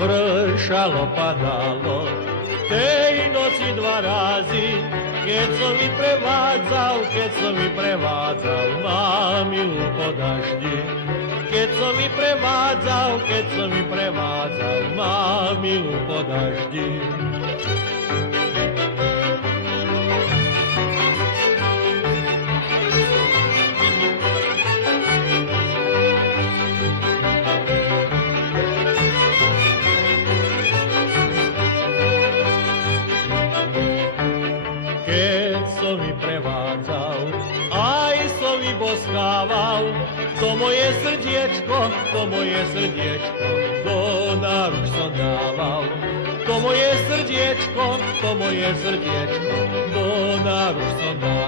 pršalo, padalo, tej noci dva razy, keď som mi prevádzal mamilu po daždi. Keď som mi prevádzal mamilu po daždi. Keď som mi prevádzal, aj som mi boskával, to moje srdiečko, do náruč som dával. To moje srdiečko, do náruč som dával.